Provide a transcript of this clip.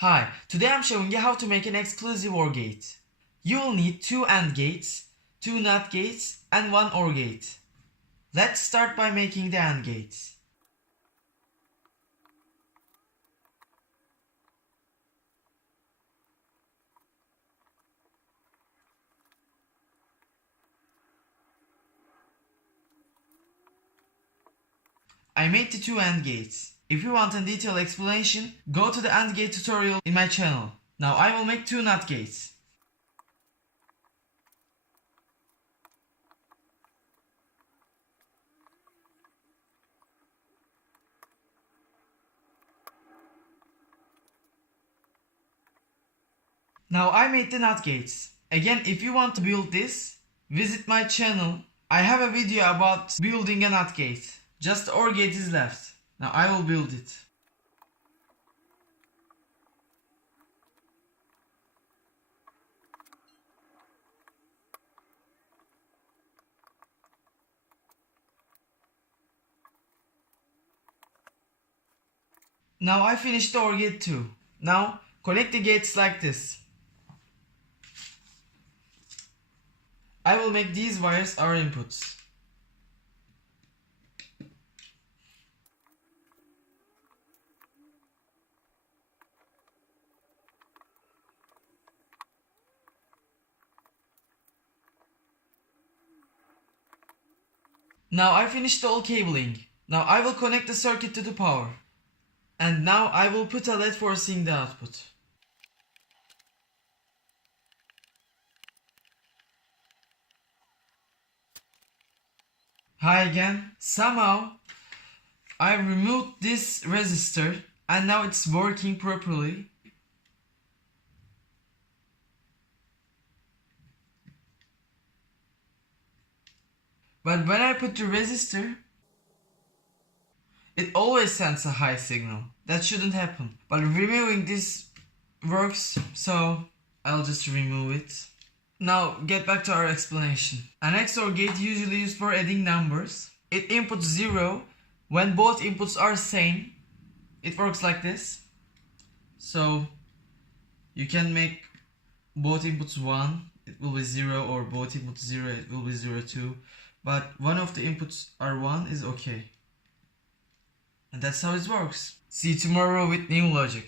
Hi, today I'm showing you how to make an exclusive OR gate. You will need 2 AND gates, 2 NOT gates and 1 OR gate. Let's start by making the AND gates. I made the 2 AND gates. If you want a detailed explanation, go to the AND gate tutorial in my channel. Now I will make 2 NOT gates. Now I made the NOT gates. Again, if you want to build this, visit my channel. I have a video about building a NOT gate. Just the OR gate is left. Now I will build it. Now I finished the OR gate too. Now connect the gates like this. I will make these wires our inputs. Now I finished all cabling. Now I will connect the circuit to the power. And now I will put a LED for seeing the output. Hi again. Somehow I removed this resistor and now it's working properly. But when I put the resistor, it always sends a high signal. That shouldn't happen. But removing this works, so I'll just remove it. Now get back to our explanation. An XOR gate usually used for adding numbers. It inputs 0 when both inputs are same. It works like this. So you can make both inputs 1, it will be 0, or both inputs 0, it will be 0 too. But one of the inputs are 1 is okay. And that's how it works. See you tomorrow with new logic.